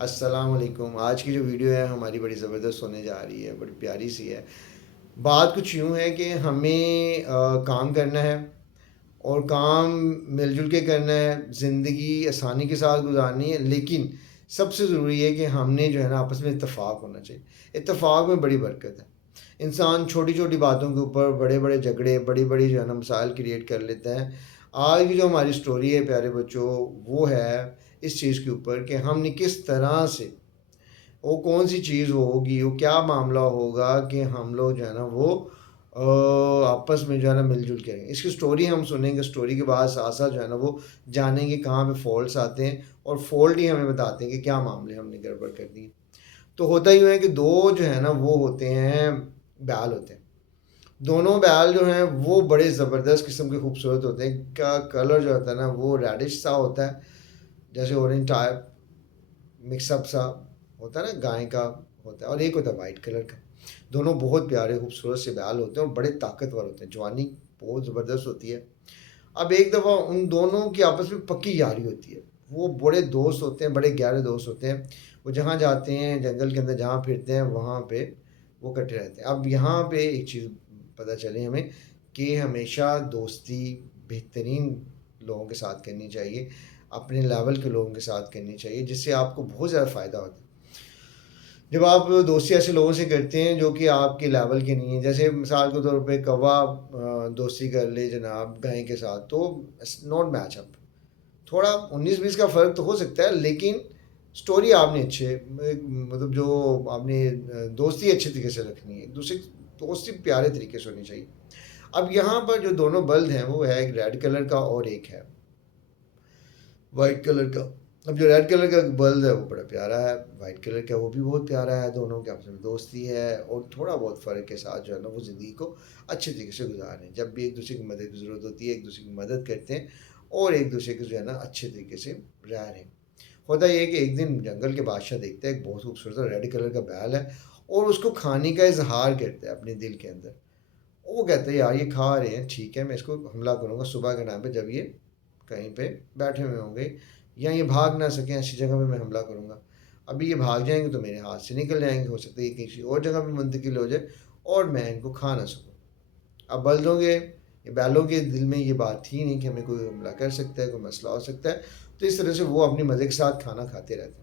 السلام علیکم۔ آج کی جو ویڈیو ہے ہماری بڑی زبردست ہونے جا رہی ہے، بڑی پیاری سی ہے۔ بات کچھ یوں ہے کہ ہمیں کام کرنا ہے اور کام مل جل کے کرنا ہے، زندگی آسانی کے ساتھ گزارنی ہے، لیکن سب سے ضروری ہے کہ ہم نے جو ہے نا آپس میں اتفاق ہونا چاہیے۔ اتفاق میں بڑی برکت ہے۔ انسان چھوٹی چھوٹی باتوں کے اوپر بڑے بڑے جھگڑے، بڑی بڑی جو ہے نا مسائل کریٹ کر لیتا ہے۔ آج کی جو ہماری سٹوری ہے پیارے بچوں، وہ ہے اس چیز کے اوپر کہ ہم نے کس طرح سے، وہ کون سی چیز ہوگی، وہ کیا معاملہ ہوگا کہ ہم لوگ جو ہے نا وہ آپس میں جو ہے نا مل جل کے رہیں گے۔ اس کی سٹوری ہم سنیں گے، سٹوری کے بعد ساتھ ساتھ جو ہے نا وہ جانیں گے کہاں پہ فالٹس آتے ہیں، اور فالٹ ہی ہمیں بتاتے ہیں کہ کیا معاملے ہم نے گڑبڑ کر دی۔ تو ہوتا یوں ہے کہ دو جو ہے نا وہ ہوتے ہیں، بیال ہوتے ہیں۔ دونوں بیال جو ہیں وہ بڑے زبردست قسم کے خوبصورت ہوتے ہیں۔ کا کلر جو ہوتا ہے نا وہ ریڈش سا ہوتا ہے، جیسے اورنج ٹائپ مکس اپ سا ہوتا ہے نا، گائے کا ہوتا ہے، اور ایک ہوتا ہے وائٹ کلر کا۔ دونوں بہت پیارے خوبصورت سے بیال ہوتے ہیں اور بڑے طاقتور ہوتے ہیں، جوانی بہت زبردست ہوتی ہے۔ اب ایک دفعہ ان دونوں کی آپس میں پکی یاری ہوتی ہے، وہ بڑے دوست ہوتے ہیں، بڑے گہرے دوست ہوتے ہیں۔ وہ جہاں جاتے ہیں جنگل کے اندر، جہاں پھرتے ہیں وہاں پہ وہ اکٹھے رہتے ہیں۔ اب یہاں پہ ایک چیز پتہ چلے ہمیں کہ ہمیشہ دوستی بہترین لوگوں کے ساتھ کرنی چاہیے، اپنے لیول کے لوگوں کے ساتھ کرنی چاہیے، جس سے آپ کو بہت زیادہ فائدہ ہوتا ہے۔ جب آپ دوستی ایسے لوگوں سے کرتے ہیں جو کہ آپ کے لیول کے نہیں ہیں، جیسے مثال کے طور پہ کوا دوستی کر لے جناب گائے کے ساتھ، تو ناٹ میچ اپ۔ تھوڑا 19-20 کا فرق تو ہو سکتا ہے، لیکن سٹوری آپ نے اچھے مطلب جو آپ نے دوستی اچھے طریقے سے رکھنی ہے، ایک دوسرے کی دوستی پیارے طریقے سے ہونی چاہیے۔ اب یہاں پر جو دونوں بلد ہیں وہ ہے ایک ریڈ کلر کا اور ایک ہے وائٹ کلر کا۔ اب جو ریڈ کلر کا بلد ہے وہ بڑا پیارا ہے، وائٹ کلر کا وہ بھی بہت پیارا ہے، دونوں کے آپس میں دوستی ہے اور تھوڑا بہت فرق کے ساتھ جو ہے نا وہ زندگی کو اچھے طریقے سے گزار رہے ہیں۔ جب بھی ایک دوسرے کی مدد کی ضرورت ہوتی ہے ایک دوسرے کی مدد کرتے ہیں اور ایک دوسرے کے جو ہے نا اچھے طریقے سے رہ رہے ہیں۔ ہوتا یہ ہے کہ ایک دن جنگل کے بادشاہ دیکھتا ہے ایک بہت خوبصورت ریڈ کلر کا بیل ہے اور اس کو کھانے کا اظہار کرتا ہے اپنے دل کے اندر۔ وہ کہتا ہے یار یہ کھا رہے ہیں، ٹھیک ہے میں اس کو حملہ کروں گا صبح کے ٹائم پہ، جب یہ کہیں پہ بیٹھے ہوئے ہوں گے یا یہ بھاگ نہ سکیں، ایسی جگہ پہ میں حملہ کروں گا۔ ابھی یہ بھاگ جائیں گے تو میرے ہاتھ سے نکل جائیں گے، ہو سکتا ہے یہ کسی اور جگہ پہ منتقل ہو جائے اور میں ان کو کھا نہ سکوں۔ اب بلدوں کے بیلوں کے دل میں یہ بات تھی نہیں کہ ہمیں کوئی حملہ کر سکتا ہے، کوئی مسئلہ ہو سکتا ہے، تو اس طرح سے وہ اپنے مزے کے ساتھ کھانا کھاتے رہتے ہیں۔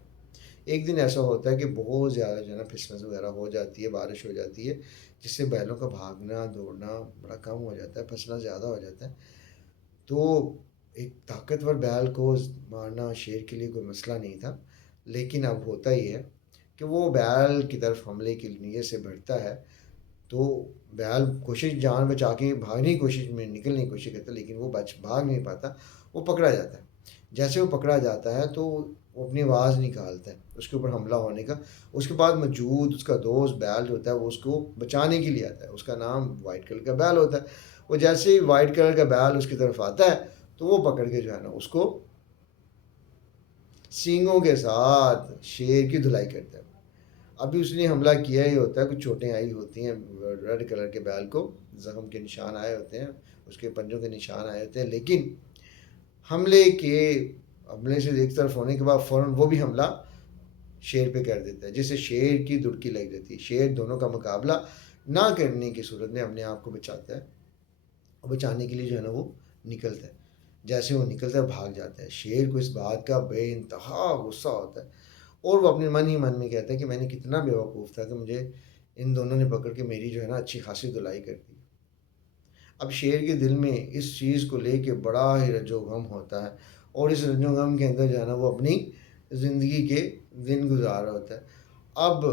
ایک دن ایسا ہوتا ہے کہ بہت زیادہ جو ہے نا پھسلن وغیرہ ہو جاتی ہے، بارش ہو جاتی ہے، جس سے بیلوں کا بھاگنا دوڑنا بڑا کم ہو جاتا ہے، پھسلنا زیادہ ہو جاتا ہے۔ تو ایک طاقتور بیل کو مارنا شیر کے لیے کوئی مسئلہ نہیں تھا، لیکن اب ہوتا ہی ہے کہ وہ بیل کی طرف حملے کی نیت سے بڑھتا ہے، تو بیل کوشش جان بچا کے بھاگنے کی کوشش میں نکلنے کی کوشش کرتا ہے، لیکن وہ بھاگ نہیں پاتا، وہ پکڑا جاتا ہے۔ جیسے وہ پکڑا جاتا ہے تو وہ اپنی آواز نکالتا ہے اس کے اوپر حملہ ہونے کا۔ اس کے بعد موجود اس کا دوست بیل جو ہوتا ہے وہ اس کو بچانے کے لیے آتا ہے، اس کا نام وائٹ کلر کا بیل ہوتا ہے۔ وہ جیسے ہی وائٹ کلر کا بیل اس کی طرف آتا ہے تو وہ پکڑ کے جو ہے نا اس کو سینگوں کے ساتھ شیر کی دھلائی کرتا ہے۔ ابھی اس نے حملہ کیا ہی ہوتا ہے، کچھ چوٹیں آئی ہوتی ہیں ریڈ کلر کے بیل کو، زخم کے نشان آئے ہوتے ہیں، اس کے پنجوں کے نشان آئے ہوتے ہیں، لیکن حملے سے ایک طرف ہونے کے بعد فوراً وہ بھی حملہ شیر پہ کر دیتا ہے، جس سے شیر کی دڑکی لگ جاتی ہے۔ شیر دونوں کا مقابلہ نہ کرنے کی صورت میں اپنے آپ کو بچاتا ہے، اور بچانے کے لیے جو ہے نا وہ نکلتا ہے۔ جیسے وہ نکلتا ہے بھاگ جاتا ہے، شیر کو اس بات کا بے انتہا غصہ ہوتا ہے اور وہ اپنے من ہی من میں کہتا ہے کہ میں نے کتنا بیوقوف تھا کہ مجھے ان دونوں نے پکڑ کے میری جو ہے نا اچھی خاصی دھلائی کر دی۔ اب شیر کے دل میں اس چیز کو لے کے بڑا ہی رنج و غم ہوتا ہے، اور اس رنج و غم کے اندر جو ہے نا وہ اپنی زندگی کے دن گزار رہا ہوتا ہے۔ اب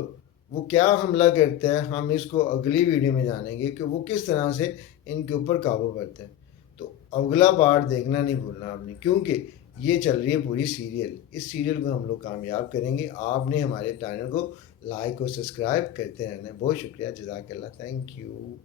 وہ کیا حملہ کرتا ہے ہم اس کو اگلی ویڈیو میں جانیں گے کہ وہ کس طرح سے ان کے اوپر قابو کرتا ہے۔ تو اگلا پارٹ دیکھنا نہیں بھولنا آپ نے، کیونکہ یہ چل رہی ہے پوری سیریل۔ اس سیریل کو ہم لوگ کامیاب کریں گے، آپ نے ہمارے چینل کو لائک اور سبسکرائب کرتے رہنا ہے۔ بہت شکریہ، جزاک اللہ، تھینک یو۔